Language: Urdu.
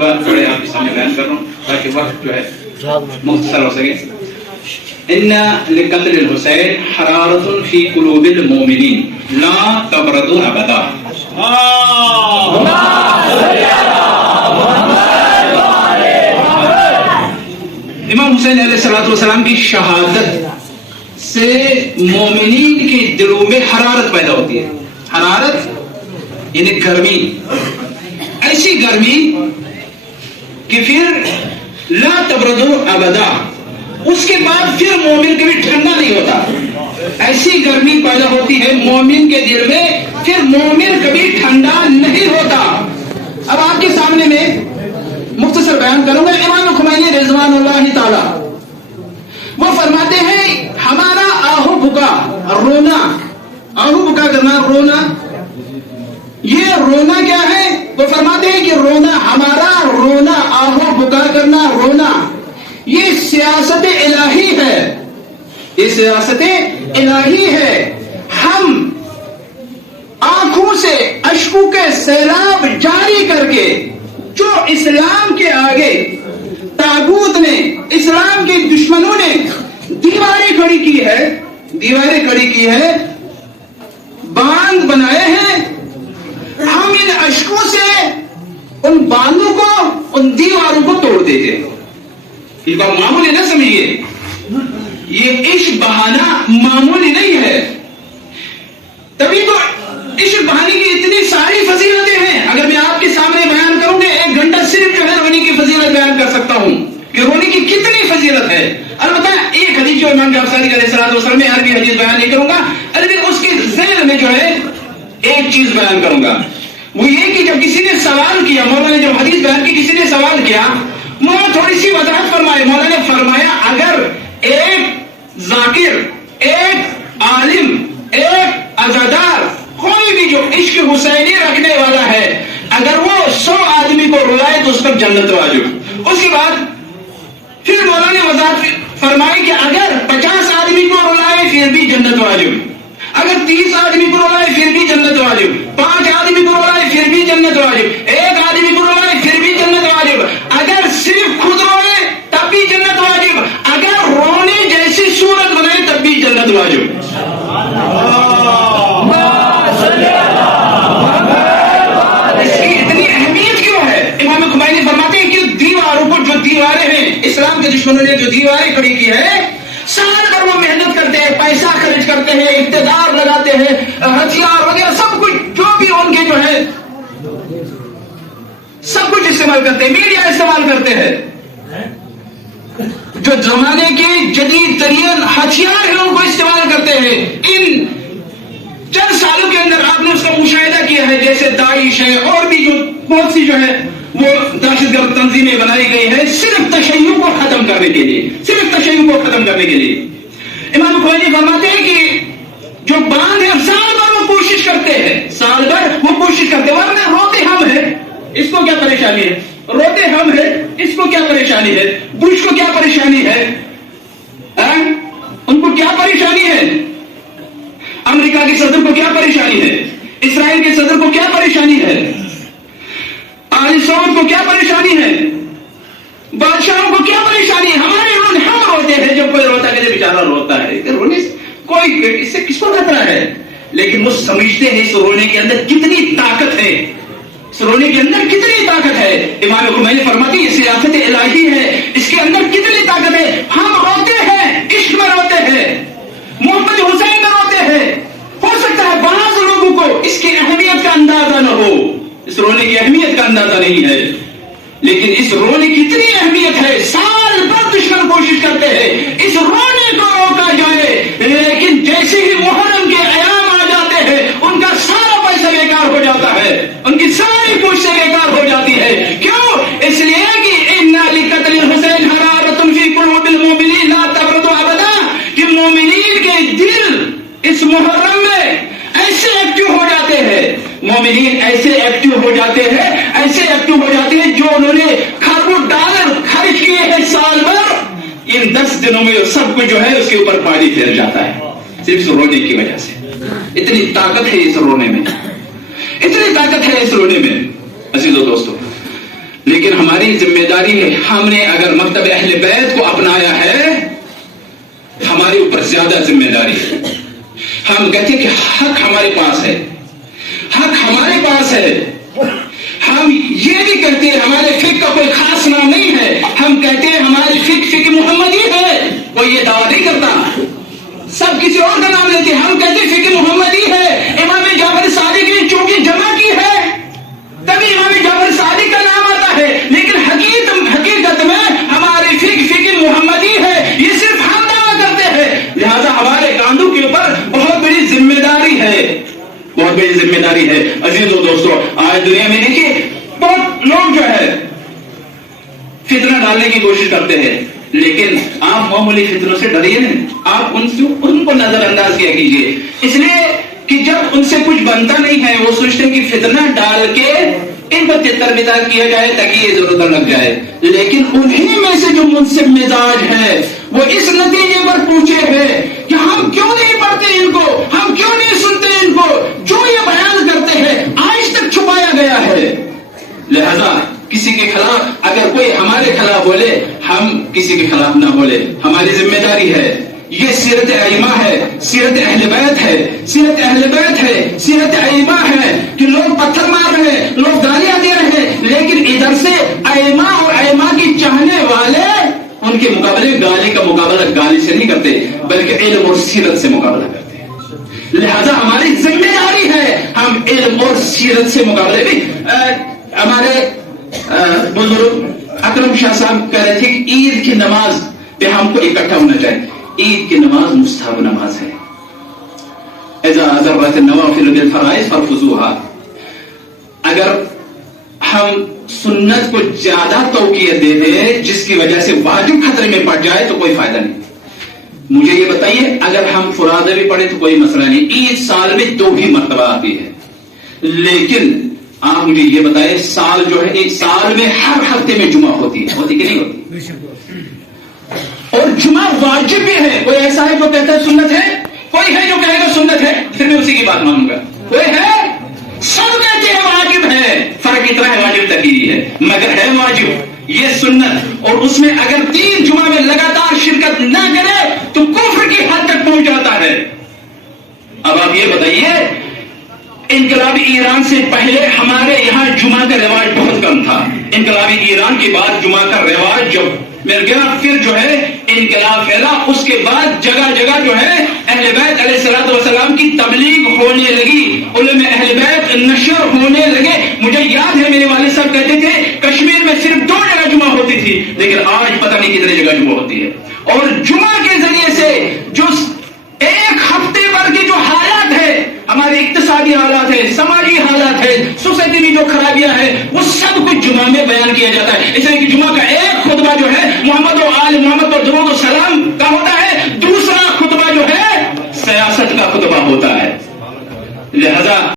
تجربہ جوڑے آپ کے سامنے بیان کر رہا ہوں تاکہ وقت جو ہے مختصر ہو سکے. ان لقتل الحسین حرارت فی قلوب المؤمنین لا تبرد ابدا. امام حسین علیہ السلام کی شہادت سے مومنین کے دلوں میں حرارت پیدا ہوتی ہے. حرارت یعنی گرمی، ایسی گرمی کہ پھر لا تبردو ابدا، اس کے بعد پھر مومن کبھی ٹھنڈا نہیں ہوتا. ایسی گرمی پیدا ہوتی ہے مومن کے دل میں، پھر مومن کبھی ٹھنڈا نہیں ہوتا. اب آپ کے سامنے میں مختصر بیان کروں گا. امام خمینی رضوان اللہ تعالی وہ فرماتے ہیں ہمارا آہو بکا رونا، آہو بکا کرنا رونا، یہ رونا کیا ہے؟ وہ فرماتے ہیں کہ رونا، ہمارا رونا، آہو بکا کرنا رونا، یہ سیاست الہی ہے، یہ سیاست الہی ہے. ہم آنکھوں سے اشکوں کے سیلاب جاری کر کے جو اسلام کے آگے طاغوت نے، اسلام کے دشمنوں نے دیواریں کھڑی کی ہے، دیواریں کھڑی کی ہے، باندھ بنائے ہیں، ہم ان اشکوں سے ان باندھوں کو، ان دیواروں کو توڑ دیتے ہیں. یہ بات معمولی نہ سمجھیے، یہ عشق بہانا معمولی نہیں ہے. تبھی تو عشق بہانے کی اتنی ساری فضیلتیں ہیں. اگر میں آپ کے سامنے بیان کروں گا 1 گھنٹہ صرف جو ہے رونے کی فضیلت بیان کر سکتا ہوں کہ رونے کی کتنی فضیلت ہے. البتہ ایک حدیث جو امام جعفر صادق علیہ السلام میں عربی حدیث بیان نہیں کروں گا، البتہ اس کے ذیل میں جو ہے ایک چیز بیان کروں گا. وہ یہ کہ جب کسی نے سوال کیا، مولانا نے جب حدیث بیان کی کسی نے سوال کیا، مولانا تھوڑی سی وضاحت فرمائے. مولانا نے فرمایا اگر ایک ذاکر، ایک عالم، ایک عزادار، کوئی بھی جو عشق حسینی رکھنے والا ہے، اگر وہ 100 آدمی کو رلائے تو اس پر جنت واجب. اس کے بعد پھر مولانا نے وضاحت فرمائی کہ اگر 50 آدمی کو رلائے پھر بھی جنت واجب، اگر 30 آدمی کو رلائے پھر بھی جنت واجب، 5 آدمی کو رلائے پھر بھی جنت واجب، 1 آدمی کو رلائے پھر بھی جنت واجب، اگر صرف خود روئے تب بھی جنت واجب، اگر رونے جیسی صورت بنائے تب بھی جنت واجب. اس کی اتنی اہمیت کیوں ہے؟ امام خمینی فرماتے ہیں کہ دیواروں پر جو دیواریں ہیں، اسلام کے دشمنوں نے جو دیواریں کھڑی کی ہے، سال بھر وہ محنت کرتے ہیں، پیسہ خرچ کرتے ہیں، اقتدار لگاتے ہیں، ہتھیار وغیرہ سب کچھ جو بھی ان کے جو ہے سب کچھ استعمال کرتے ہیں، میڈیا استعمال کرتے ہیں، جو زمانے کے جدید ترین ہتھیار ہیں ان کو استعمال کرتے ہیں. ان چند سالوں کے اندر آپ نے اس کا مشاہدہ کیا ہے، جیسے داعش ہے اور بھی جو بہت سی جو ہے وہ دہشت گرد تنظیمیں بنائی گئی ہیں صرف تشیع کو ختم کرنے کے لیے، صرف تشیع کو ختم کرنے کے لیے. امام خمینی فرماتے ہیں کہ جو باندھ ہے سال بھر وہ کوشش کرتے ہیں، سال بھر وہ کوشش کرتے ہیں، ورنہ روتے ہم ہیں، اس کو کیا پریشانی ہے؟ روتے ہم ہیں، اس کو کیا پریشانی ہے؟ بش کو کیا پریشانی ہے؟ ان کو کیا پریشانی ہے؟ امریکہ کے صدر کو کیا پریشانی ہے؟ اسرائیل کے صدر کو کیا پریشانی ہے؟ آل سعود کو کیا پریشانی ہے؟ بادشاہوں کو کیا پریشانی ہے؟ ہمارے ہم روتے ہیں، جب کوئی روتا ہے بیچارہ روتا ہے، رونے کوئی اس سے کس کو خطرہ ہے؟ لیکن وہ سمجھتے ہیں اس رونے کے اندر کتنی طاقت ہے، اس رونے کے اندر کتنی طاقت ہے. امام خمینی فرماتے ہیں یہ سیاست الہی ہے، اس کے اندر کتنی طاقت ہے. ہم روتے ہیں، عشق میں روتے ہیں، محمد حسین میں روتے ہیں. ہو سکتا ہے بعض لوگوں کو اس کی اہمیت کا اندازہ نہ ہو، اس رونے کی اہمیت کا اندازہ نہیں ہے، لیکن اس رونے کی اتنی اہمیت ہے. سال بھر دشمن کوشش کرتے ہیں اس رونے کو روکا جائے، لیکن جیسے ہی محرم کے ایام آ جاتے ہیں ان کا سارا پیسہ بیکار ہو جاتا ہے، ان کی ساری کوششیں بیکار ہو جاتی ہے. کیوں؟ اس لیے کہ اِنَّ لِقَتْلِ الْحُسَيْنِ حَرَارَةٌ فِي قُلُوبِ الْمُؤْمِنِينَ لَا تَبْرُدُ أَبَدًا، کہ مومنین کے دل اس محرم میں ایسے ایکٹیو ہو جاتے ہیں، مومنین ایسے ایکٹیو ہو جاتے ہیں، ایسے ایکٹیو ہو جاتے ہیں جو انہوں نے کھربوں ڈالر خرچ کیے ہیں سال بھر، ان 10 دنوں میں سب کچھ جو ہے اس کے اوپر پانی پھیر جاتا ہے، صرف رونے کی وجہ سے. اتنی طاقت ہے اس رونے میں، اتنی طاقت ہے اس رونے میں. عزیزو دوستو، لیکن ہماری ذمہ داری ہے، ہم نے اگر مکتب اہل بیت کو اپنایا ہے ہمارے اوپر زیادہ ذمہ داری ہے۔ ہم کہتے ہیں کہ حق ہمارے پاس ہے، حق ہمارے پاس ہے۔ ہم یہ بھی کہتے ہیں ہمارے فقہ کا کوئی خاص نام نہیں ہے، ہم کہتے ہیں ہمارے فقہ محمدی ہے، کوئی یہ دعویٰ نہیں کرتا، سب کسی اور کا نام لیتے ہیں، ہم کہتے ہیں فقہ محمدی ہے۔ امام جعفر صادق نے چونکہ جمع کی ہے تبھی امام جعفر صادق کا نام آتا ہے، لیکن حقیقت میں ہماری فقہ محمدی ہے، یہ صرف ہم دعویٰ کرتے ہیں۔ لہذا ہمارے کاندھوں کے اوپر بہت بڑی ذمہ داری ہے، بہت بڑی ذمہ داری ہے۔ عزیزو دوستو، آج دنیا میں دیکھیے بہت لوگ جو ہے فتنہ ڈالنے کی کوشش کرتے ہیں، لیکن آپ معمولی فتنوں سے ڈریے نہیں، آپ ان کو نظر انداز کیا کیجیے، اس لیے کہ جب ان سے کچھ بنتا نہیں ہے وہ سوچتے ہیں کہ فتنہ ڈال کے ان کو تتر بتار کیا جائے تاکہ یہ ضرورت لگ جائے، لیکن انہی میں سے جو منصف مزاج ہے وہ اس نتیجے پر پوچھے ہیں کہ ہم کیوں نہیں پڑھتے ان کو، ہم کیوں نہیں سنتے ان کو، جو یہ بیان کرتے ہیں آج تک چھپایا گیا ہے۔ لہذا کسی کے خلاف اگر کوئی ہمارے خلاف بولے ہم کسی کے خلاف نہ بولے، ہماری ذمہ داری ہے۔ یہ سیرت ائمہ ہے، سیرت اہل بیت ہے، سیرت اہل بیت ہے، سیرت ائمہ ہے کہ لوگ پتھر مار رہے ہیں، لوگ گالیاں دے رہے ہیں، لیکن ادھر سے ائمہ اور ائمہ کی چاہنے والے ان کے مقابلے گالی کا مقابلہ گالی سے نہیں کرتے بلکہ علم اور سیرت سے مقابلہ کرتے ہیں۔ لہذا ہماری ذمہ داری ہے ہم علم اور سیرت سے مقابلے بھی۔ ہمارے بزرگ اکرم شاہ صاحب کہہ رہے تھے کہ عید کی نماز پہ ہم کو اکٹھا ہونا چاہیے۔ عید کی نماز مستحب نماز ہے، اذا ذرت النوافل بالفرائض فارفضوها۔ اگر ہم سنت کو زیادہ توقیت دے دیں جس کی وجہ سے واجب خطرے میں پڑ جائے تو کوئی فائدہ نہیں۔ مجھے یہ بتائیے اگر ہم فرادہ بھی پڑھیں تو کوئی مسئلہ نہیں، عید سال میں 2 ہی مرتبہ آتی ہے، لیکن آپ مجھے یہ بتائیں سال جو ہے ایک سال میں ہر ہفتے میں جمعہ ہوتی ہے، ہوتی کہ نہیں ہوتی؟ اور جمعہ واجب بھی ہے۔ کوئی ایسا ہے جو کہتا ہے سنت ہے، کوئی ہے جو کہے گا سنت ہے، پھر میں اسی کی بات مانوں گا، کوئی ہے؟ سب کہتے ہیں واجب ہے، فرق اتنا ہے واجب تک ہی ہے، مگر ہے واجب یہ سنت، اور اس میں اگر 3 جمعہ میں لگاتار شرکت نہ کرے تو کفر کی حد تک پہنچ جاتا ہے۔ اب آپ یہ بتائیے انقلابی ایران سے پہلے ہمارے یہاں جمعہ کا رواج بہت کم تھا، انقلابی ایران کے بعد جمعہ کا رواج جب مل گیا پھر جو ہے انقلاب پھیلا، اس کے بعد جگہ جگہ جو ہے اہل بیت علیہ الصلوۃ والسلام کی تبلیغ ہونے لگی، علم اہل بیت نشر ہونے لگے۔ مجھے یاد ہے میرے والد صاحب کہتے تھے کشمیر میں صرف 2 جگہ جمعہ ہوتی تھی، لیکن آج پتہ نہیں کتنے جگہ جمعہ ہوتی ہے، اور جمعہ کے ذریعے سے جو ایک ہفتے بھر کی جو حالات ہے، ہمارے اقتصادی حالات ہے، سماجی حالات ہے، سوسائٹی میں جو خرابیاں ہیں، وہ سب کچھ جمعہ میں بیان کیا جاتا ہے۔ اس لیے کہ جمعہ کا ایک خطبہ جو ہے محمد